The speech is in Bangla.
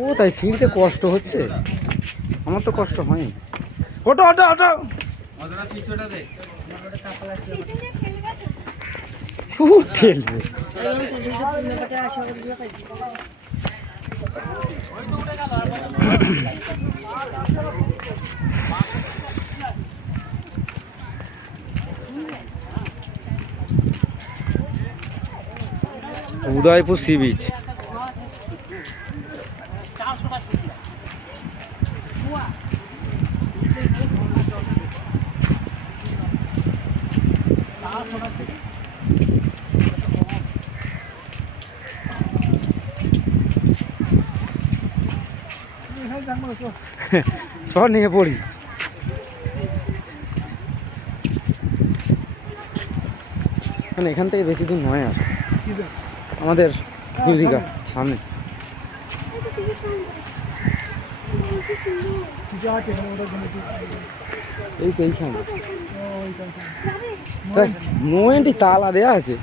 ও তাই সিঁড়িতে কষ্ট হচ্ছে, আমার তো কষ্ট হয়নি। ওটা ওটা ওটা খুব ঠেলবে। Udaipur sea beach. চল নিয়ে পড়ি। মানে এখান থেকে বেশি দূর নয় আর, আমাদের নীলদিঘা সামনে। এই তো এইখানে নো এন্ট্রি তালা দেওয়া আছে।